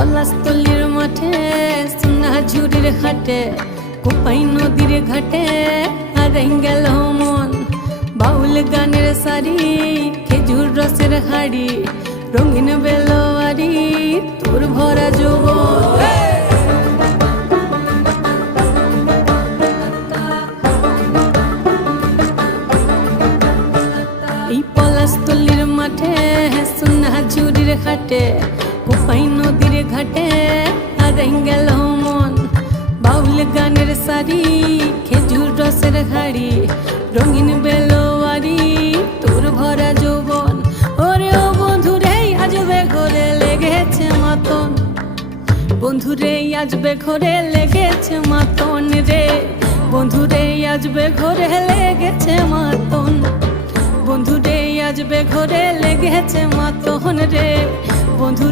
পলাশতলির মাঠে সোনা ঝুড়ির হাটে কোপাই নদীর ঘাটে হারাই গেল মন। বাউল গানের সারি খেজুর রসের হাড়ি রঙিন বেলোয়ারি তোর ভরা যৌবন। এই পলাশতলির মাঠে সোনা ঝুড়ির হাটে কোপাই নদীর ঘাটে হারাই গেল মন। বাউল গানের সারি খেজুর রসের হাড়ি রঙিন বেলোয়ারি তোর ভরা যৌবন। ওরে ও বন্ধুরে আজবে ঘরে লেগেছে মাতন, বন্ধুরে আজবে ঘরে লেগেছে মাতন রে, বন্ধুরে আজবে ঘরে লেগেছে মাতন, বন্ধুরে আজবে ঘরে লেগেছে মাতন রে বন্ধু।